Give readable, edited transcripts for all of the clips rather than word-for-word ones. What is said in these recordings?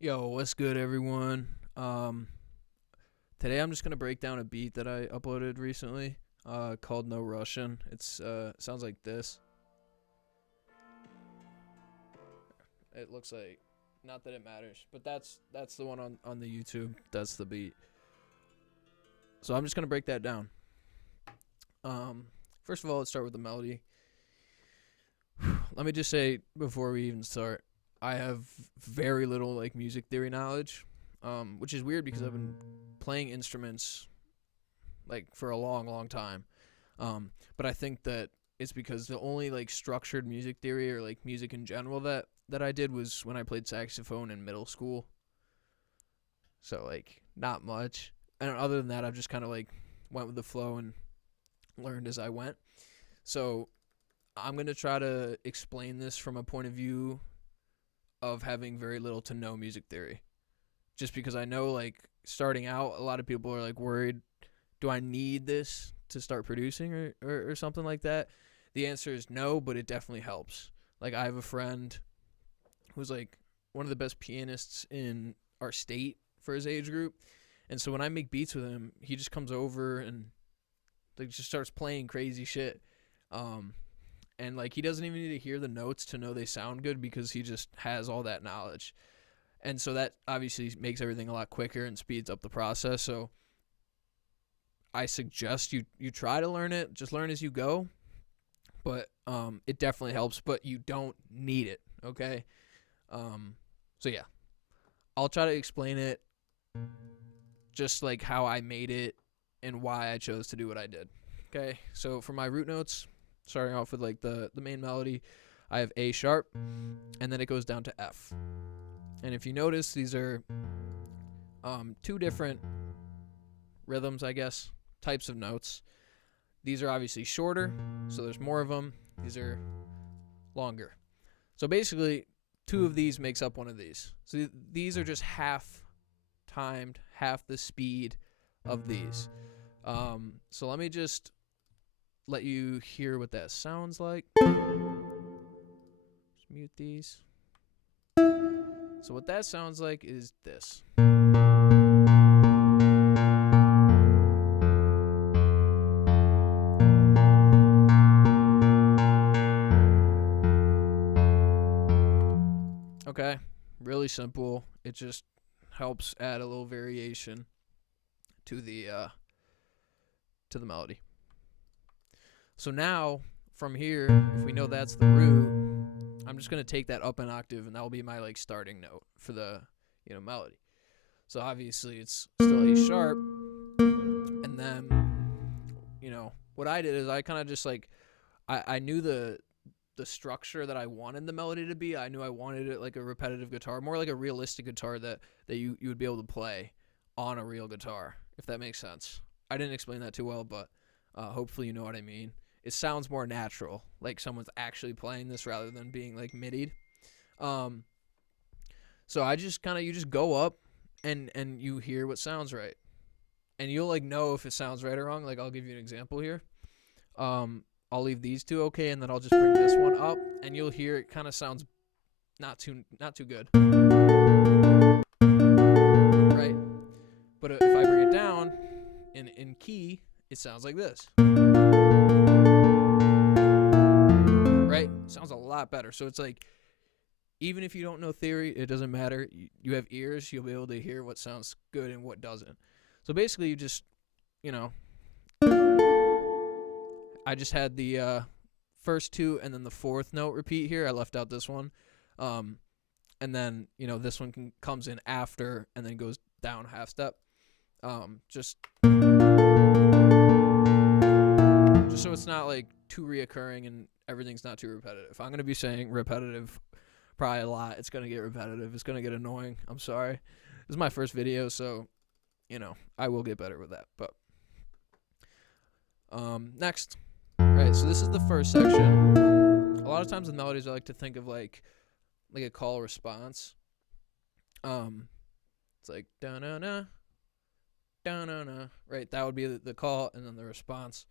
Yo, what's good, everyone? Today I'm just gonna break down a beat that I uploaded recently, called No Russian. It's sounds like this. It looks like, not that it matters, but that's the one on the YouTube. That's the beat. So I'm just gonna break that down. First of all, let's start with the melody. Let me just say before we even start, I have very little like music theory knowledge, which is weird because I've been playing instruments like for a long time. But I think that it's because the only like structured music theory or like music in general that I did was when I played saxophone in middle school. So like not much. And other than that, I've just kind of like went with the flow and learned as I went. So I'm going to try to explain this from a point of view of having very little to no music theory. Just because I know, like, starting out, a lot of people are, like, worried, do I need this to start producing or something like that? The answer is no, but it definitely helps. Like, I have a friend who's, like, one of the best pianists in our state for his age group. And so when I make beats with him, he just comes over and, like, just starts playing crazy shit. And, like, he doesn't even need to hear the notes to know they sound good because he just has all that knowledge. And so that obviously makes everything a lot quicker and speeds up the process. So I suggest you try to learn it. Just learn as you go. But it definitely helps, but you don't need it, okay? So, yeah. I'll try to explain it just, like, how I made it and why I chose to do what I did, okay? So for my root notes, starting off with like the main melody, I have A sharp, and then it goes down to F. And if you notice, these are two different rhythms, I guess, types of notes. These are obviously shorter, so there's more of them. These are longer. So basically, two of these makes up one of these. So these are just half timed, half the speed of these. So let me just let you hear what that sounds like. Just mute these. So what that sounds like is this. Okay, really simple. It just helps add a little variation to the melody. So now, from here, if we know that's the root, I'm just going to take that up an octave, and that will be my, like, starting note for the, melody. So obviously it's still A sharp, and then, what I did is I kind of just, like, I knew the structure that I wanted the melody to be. I knew I wanted it like a repetitive guitar, more like a realistic guitar that you would be able to play on a real guitar, if that makes sense. I didn't explain that too well, but hopefully you know what I mean. It sounds more natural, like someone's actually playing this rather than being like midied. So I just you just go up and you hear what sounds right, and you'll like know if it sounds right or wrong. Like I'll give you an example here. I'll leave these two okay, and then I'll just bring this one up, and you'll hear it kind of sounds not too good, right? But if I bring it down in key, it sounds like this. Right? It sounds a lot better. So it's like, even if you don't know theory, it doesn't matter. You have ears, you'll be able to hear what sounds good and what doesn't. So basically, you just, I just had the first two and then the fourth note repeat here. I left out this one. And then, this one comes in after and then goes down half step. Just so it's not like too reoccurring and everything's not too repetitive. I'm going to be saying repetitive probably a lot. It's going to get repetitive. It's going to get annoying. I'm sorry. This is my first video, so, I will get better with that. But next. Right, so this is the first section. A lot of times with melodies, I like to think of like a call response. It's like da-na-na, da-na-na. Right, that would be the call and then the response.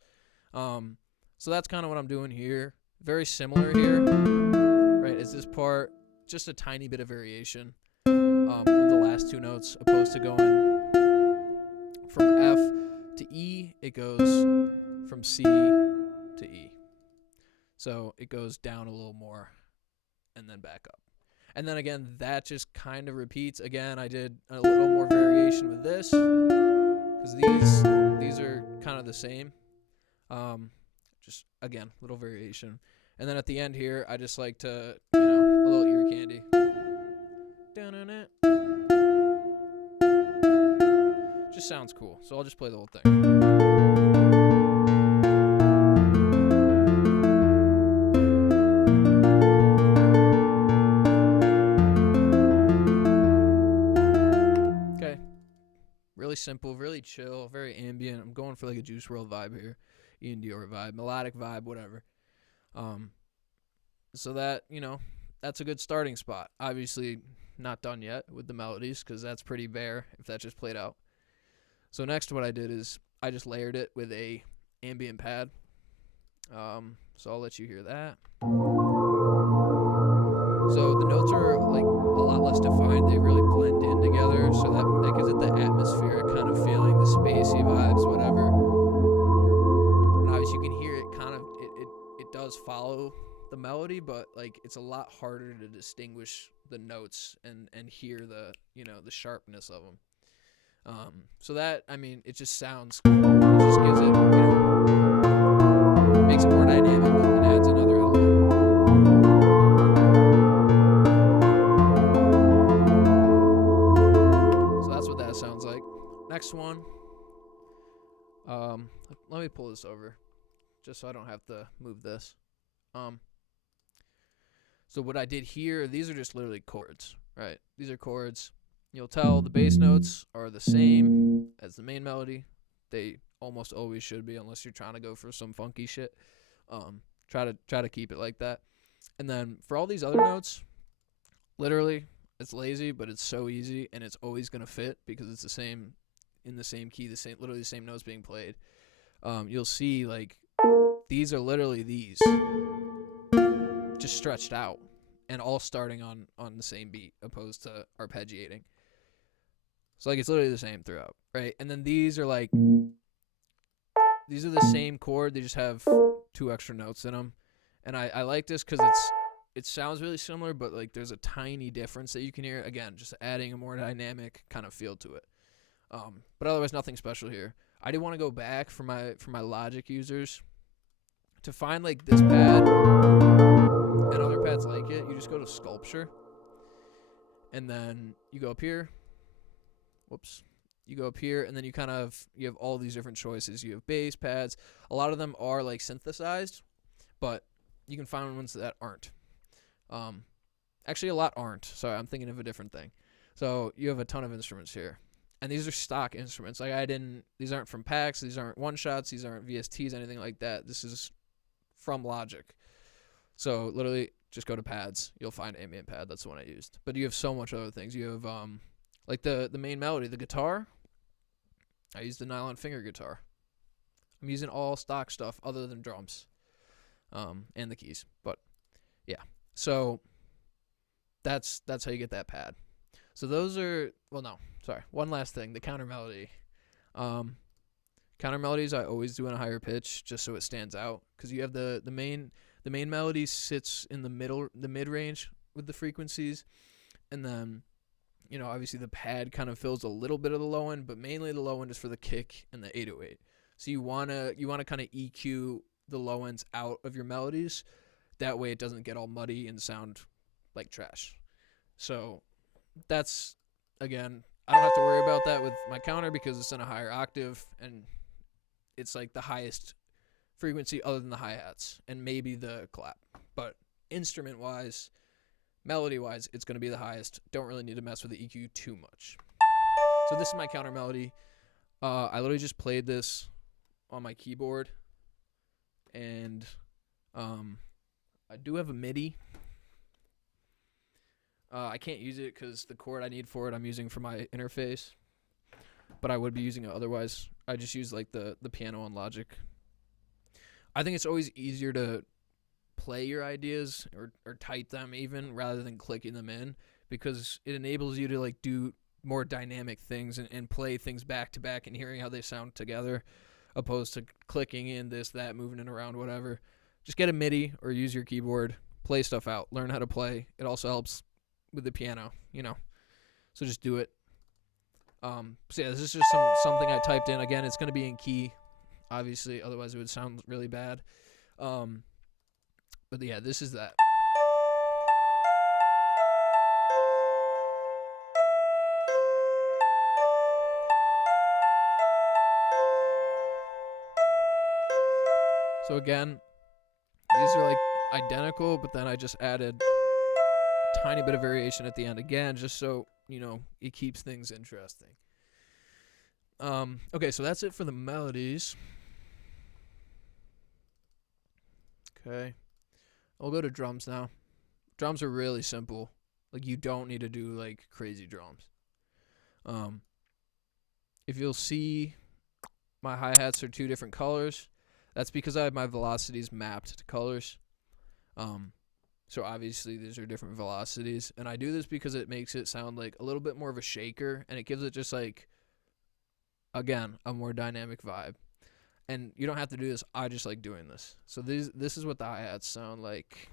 So that's kind of what I'm doing here. Very similar here. Right, is this part just a tiny bit of variation. with the last two notes, opposed to going from F to E. It goes from C to E. So it goes down a little more and then back up. And then again, that just kind of repeats. Again, I did a little more variation with this because these are kind of the same. Just again, little variation. And then at the end here, I just like to, a little ear candy. Just sounds cool. So I'll just play the whole thing. Really simple, really chill, very ambient. I'm going for like a Juice WRLD vibe here, Ian Dior vibe, melodic vibe, whatever. So that, that's a good starting spot. Obviously not done yet with the melodies because that's pretty bare if that just played out. So next what I did is I just layered it with a ambient pad. So I'll let you hear that. So the notes are like a lot less defined. They really blend in together, so that gives it the atmospheric kind of feeling, the spacey vibes, whatever. And obviously you can hear it kind of, it does follow the melody, but like it's a lot harder to distinguish the notes and hear the, the sharpness of them. So that, it just sounds cool. It just gives it, makes it more dynamic and adds another element. Sounds like. Next one. Let me pull this over just so I don't have to move this. So what I did here, these are just literally chords, right? These are chords. You'll tell the bass notes are the same as the main melody. They almost always should be, unless you're trying to go for some funky shit. Try to keep it like that. And then for all these other notes, literally, it's lazy, but it's so easy, and it's always gonna fit because it's the same, in the same key, literally the same notes being played. You'll see like these are literally these, just stretched out, and all starting on the same beat, opposed to arpeggiating. So like it's literally the same throughout, right? And then these are like, these are the same chord, they just have 2 extra notes in them, and I like this because it sounds really similar, but like there's a tiny difference that you can hear. Again, just adding a more dynamic kind of feel to it. But otherwise, nothing special here. I do want to go back for my Logic users to find like this pad and other pads like it. You just go to Sculpture, and then you go up here. Whoops. You go up here, and then you have all these different choices. You have bass pads. A lot of them are like synthesized, but you can find ones that aren't. Actually, a lot aren't. Sorry, I'm thinking of a different thing. So you have a ton of instruments here, and these are stock instruments. Like these aren't from packs. These aren't one shots. These aren't VSTs. Anything like that. This is from Logic. So literally, just go to pads. You'll find ambient pad. That's the one I used. But you have so much other things. You have like the main melody, the guitar. I used the nylon finger guitar. I'm using all stock stuff other than drums, and the keys. But yeah. So that's how you get that pad. So those are, one last thing, the counter melody. Counter melodies I always do in a higher pitch just so it stands out, because you have the main melody sits in the mid range with the frequencies, and then obviously the pad kind of fills a little bit of the low end, but mainly the low end is for the kick and the 808. So you wanna kind of EQ the low ends out of your melodies. That way it doesn't get all muddy and sound like trash. So that's, again, I don't have to worry about that with my counter because it's in a higher octave, and it's like the highest frequency other than the hi-hats and maybe the clap. But instrument-wise, melody-wise, it's going to be the highest. Don't really need to mess with the EQ too much. So this is my counter melody. I literally just played this on my keyboard, and I do have a MIDI. I can't use it because the chord I need for it I'm using for my interface, but I would be using it otherwise. I just use like the piano on Logic. I think it's always easier to play your ideas or type them even rather than clicking them in, because it enables you to like do more dynamic things and play things back to back and hearing how they sound together, opposed to clicking in this, that, moving it around, whatever. Just get a MIDI or use your keyboard, play stuff out, learn how to play. It also helps with the piano, so just do it. So yeah, this is just something I typed in. Again, it's going to be in key, obviously, otherwise it would sound really bad. But yeah, this is that. So again, these are like identical, but then I just added a tiny bit of variation at the end again, just so, it keeps things interesting. Okay, so that's it for the melodies. Okay. I'll go to drums now. Drums are really simple. Like, you don't need to do, like, crazy drums. If you'll see, my hi-hats are 2 different colors. That's because I have my velocities mapped to colors. So obviously these are different velocities. And I do this because it makes it sound like a little bit more of a shaker. And it gives it just like, again, a more dynamic vibe. And you don't have to do this. I just like doing this. So this is what the hi-hats sound like.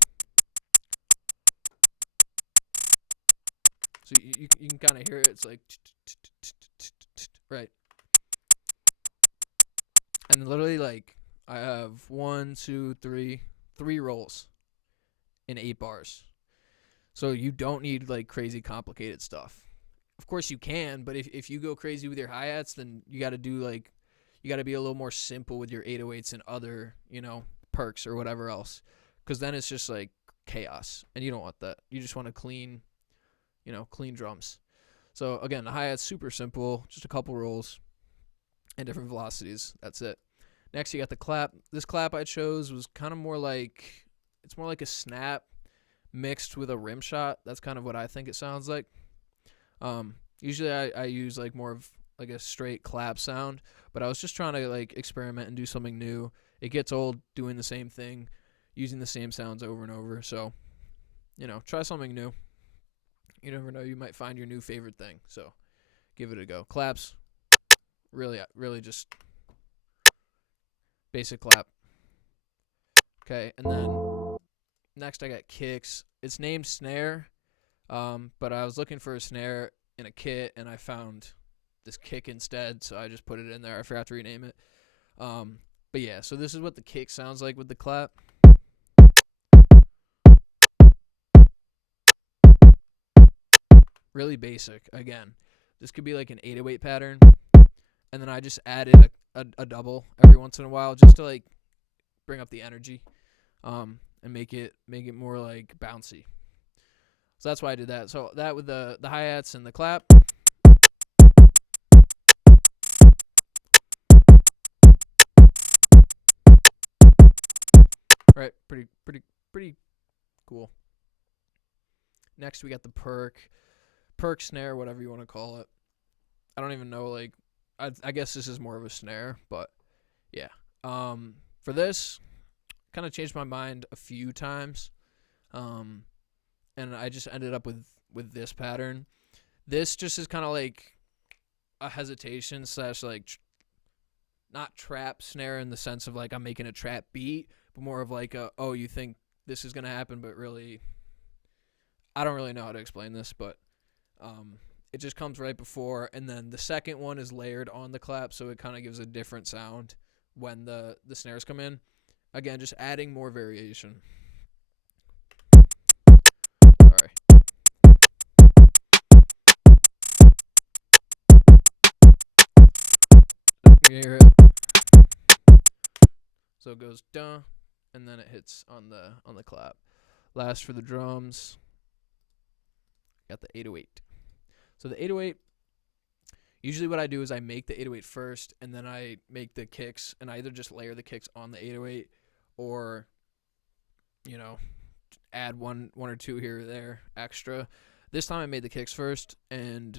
So you can kind of hear it. It's like, right. And literally, like, I have 3 rolls in 8 bars. So you don't need, like, crazy complicated stuff. Of course you can, but if you go crazy with your hi-hats, then you got to be a little more simple with your 808s and other, perks or whatever else. Because then it's just, like, chaos. And you don't want that. You just want to clean drums. So, again, the hi-hat's super simple. Just a couple rolls and different velocities. That's it. Next, you got the clap. This clap I chose was kind of more like, it's more like a snap mixed with a rim shot. That's kind of what I think it sounds like. Usually I use like more of like a straight clap sound, but I was just trying to like experiment and do something new. It gets old doing the same thing, using the same sounds over and over. So, try something new. You never know, you might find your new favorite thing. So, give it a go. Claps, really just basic clap. Okay, and then next I got kicks. It's named snare, but I was looking for a snare in a kit, and I found this kick instead, so I just put it in there. I forgot to rename it. But yeah, so this is what the kick sounds like with the clap. Really basic. Again, this could be like an 808 pattern, and then I just added a double every once in a while just to like bring up the energy, and make it more like bouncy. So that's why I did that. So that with the hi-hats and the clap. Right, pretty cool. Next we got the perk snare, whatever you want to call it. I don't even know, like, I guess this is more of a snare, but yeah. For this, kind of changed my mind a few times, and I just ended up with this pattern. This just is kind of like a hesitation / like not trap snare in the sense of like I'm making a trap beat, but more of like you think this is gonna happen, but really I don't really know how to explain this, but it just comes right before, and then the second one is layered on the clap, so it kind of gives a different sound when the snares come in. Again, just adding more variation. Sorry. You hear it? So it goes duh, and then it hits on the clap. Last for the drums, got the 808. So the 808, usually what I do is I make the 808 first, and then I make the kicks, and I either just layer the kicks on the 808, or add one or two here or there extra. This time I made the kicks first, and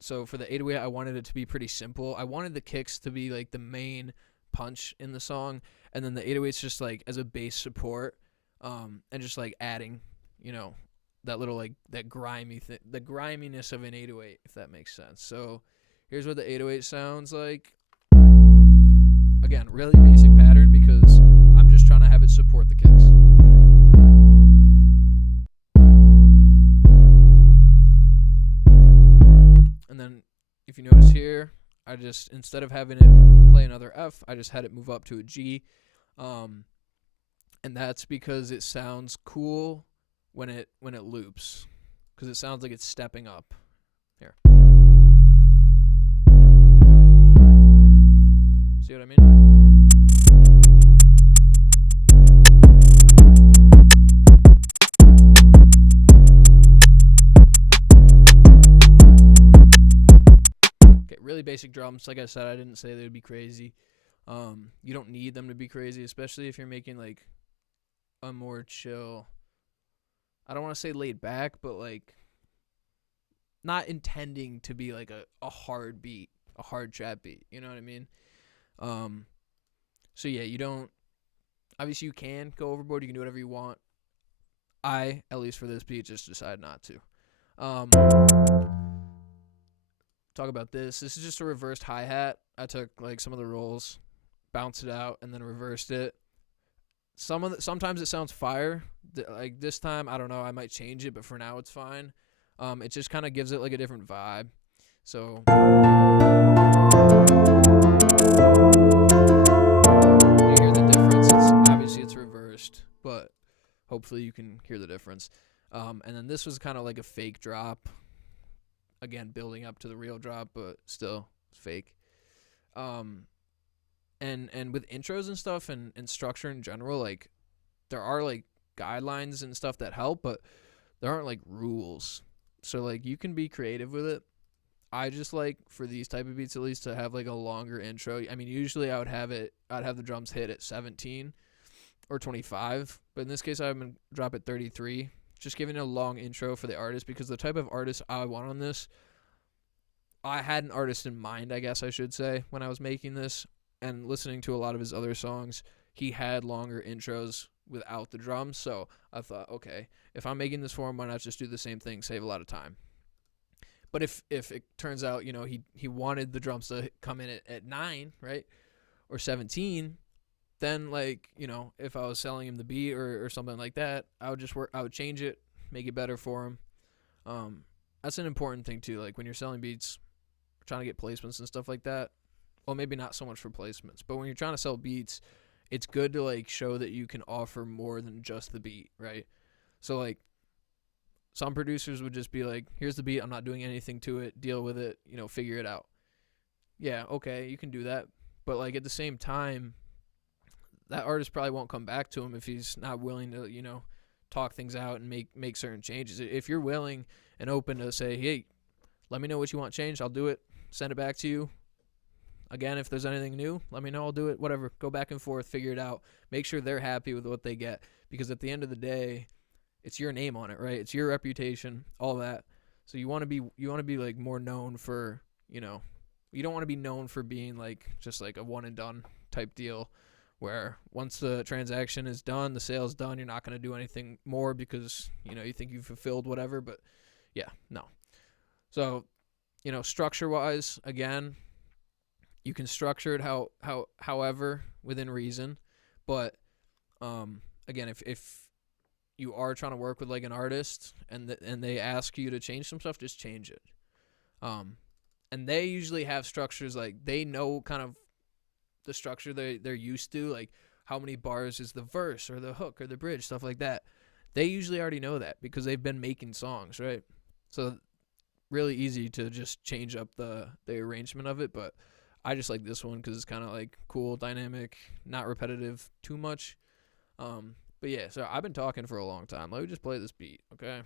so for the 808 I wanted it to be pretty simple. I wanted the kicks to be like the main punch in the song, and then the 808's just like as a bass support, and just like adding little like that grimy thing, the griminess of an 808, if that makes sense. So here's what the 808 sounds like. Again, really basic pattern because I'm just trying to have it support the kicks. And then if you notice here, I just, instead of having it play another F, I just had it move up to a G. And that's because it sounds cool when it loops, because it sounds like it's stepping up. Here. See what I mean? Okay, really basic drums. Like I said, I didn't say they would be crazy. You don't need them to be crazy, especially if you're making like a more chill, I don't want to say laid back, but like not intending to be like a hard beat, a hard trap beat, you know what I mean? So yeah, you don't, obviously you can go overboard, you can do whatever you want. I, at least for this beat, just decided not to. Talk about this. This is just a reversed hi-hat. I took like some of the rolls, bounced it out, and then reversed it. Sometimes it sounds fire. Like this time, I don't know, I might change it, but for now it's fine. It just kind of gives it like a different vibe. So you hear the difference. Obviously it's reversed, but hopefully you can hear the difference. And then this was kind of like a fake drop. Again, building up to the real drop, but still fake. And with intros and stuff and structure in general, like there are like guidelines and stuff that help, but there aren't like rules. So like you can be creative with it. I just like, for these type of beats at least, to have like a longer intro. I mean, usually I'd have the drums hit at 17 or 25, but in this case I'm gonna drop at 33. Just giving a long intro for the artist, because the type of artist I want on this, I had an artist in mind, I guess I should say, when I was making this. And listening to a lot of his other songs, he had longer intros without the drums. So I thought, okay, if I'm making this for him, why not just do the same thing, save a lot of time? But if it turns out, you know, he wanted the drums to come in at 9, right, or 17, then, like, you know, if I was selling him the beat or something like that, I would change it, make it better for him. That's an important thing too. Like when you're selling beats, trying to get placements and stuff like that. Well, maybe not so much for placements, but when you're trying to sell beats, it's good to like show that you can offer more than just the beat, right? So like some producers would just be like, here's the beat, I'm not doing anything to it, deal with it, you know, figure it out. Yeah, okay, you can do that. But like at the same time, that artist probably won't come back to him if he's not willing to, you know, talk things out and make certain changes. If you're willing and open to say, hey, let me know what you want changed, I'll do it, send it back to you. Again, if there's anything new, let me know, I'll do it, whatever. Go back and forth, figure it out. Make sure they're happy with what they get, because at the end of the day, it's your name on it, right? It's your reputation, all that. So you want to be like more known for, you know, you don't want to be known for being like just like a one and done type deal, where once the transaction is done, the sale's done, you're not going to do anything more because, you know, you think you've fulfilled whatever. But yeah, no. So, you know, structure wise, again, you can structure it however within reason, but again, if you are trying to work with like an artist and they ask you to change some stuff, just change it. And they usually have structures, like they know kind of the structure they're used to, like how many bars is the verse or the hook or the bridge, stuff like that. They usually already know that because they've been making songs, right? So really easy to just change up the arrangement of it, but I just like this one because it's kind of like cool, dynamic, not repetitive too much. But yeah, so I've been talking for a long time. Let me just play this beat, okay?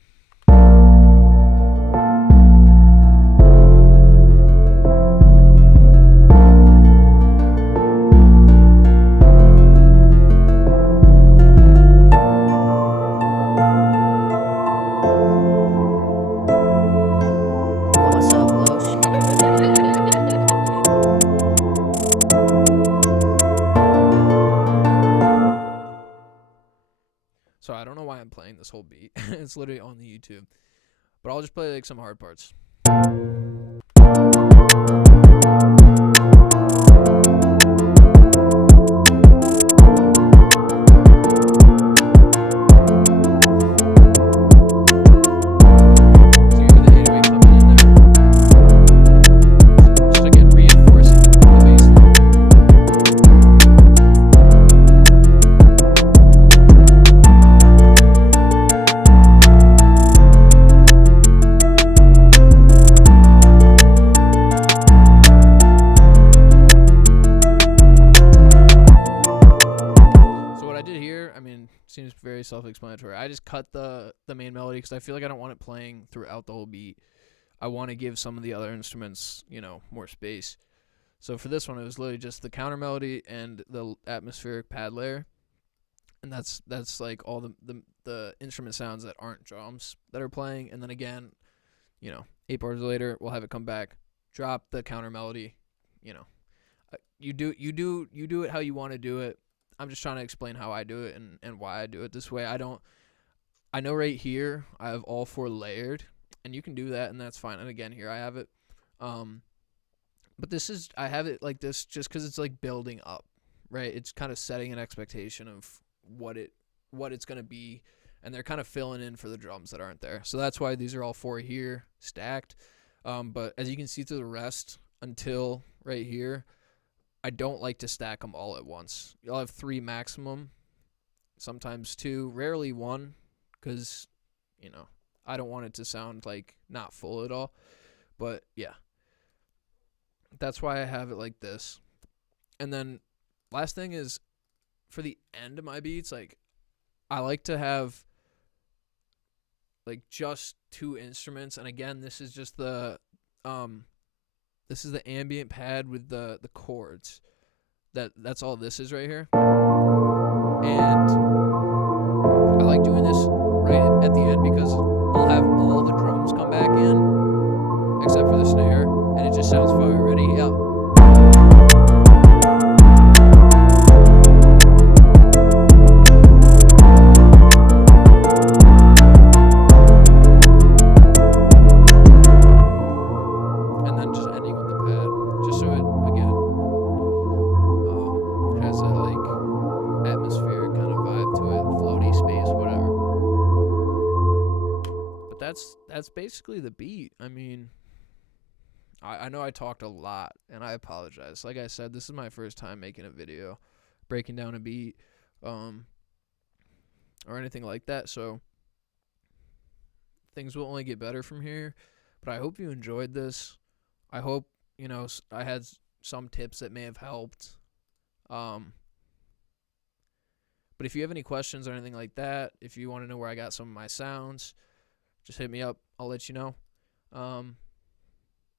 this whole beat. It's literally on the YouTube. But I'll just play like some hard parts. Seems very self-explanatory. I just cut the main melody because I feel like I don't want it playing throughout the whole beat. I want to give some of the other instruments, more space. So for this one, it was literally just the counter melody and the atmospheric pad layer, and that's like all the instrument sounds that aren't drums that are playing. And then again, 8 bars later, we'll have it come back, drop the counter melody. You do it how you want to do it. I'm just trying to explain how I do it and why I do it this way. I know right here I have all 4 layered, and you can do that, and that's fine. And again, here I have it. But I have it like this just because it's like building up, right? It's kind of setting an expectation of what it's going to be, and they're kind of filling in for the drums that aren't there. So that's why these are all 4 here stacked. But as you can see through the rest until right here, I don't like to stack them all at once. You'll have 3 maximum, sometimes 2, rarely 1, because, I don't want it to sound like not full at all. But yeah, that's why I have it like this. And then last thing is, for the end of my beats, like, I like to have like just 2 instruments. And again, this is just the ambient pad with the chords. That's all this is right here. And I like doing this right at the end because I'll have all the drums come back in except for the snare, and it just sounds fire. Ready? Yeah. That's basically the beat. I mean, I know I talked a lot, and I apologize. Like I said, this is my first time making a video, breaking down a beat, or anything like that. So things will only get better from here. But I hope you enjoyed this. I hope, I had some tips that may have helped. But if you have any questions or anything like that, if you want to know where I got some of my sounds, just hit me up. I'll let you know. And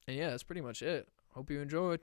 yeah, that's pretty much it. Hope you enjoyed.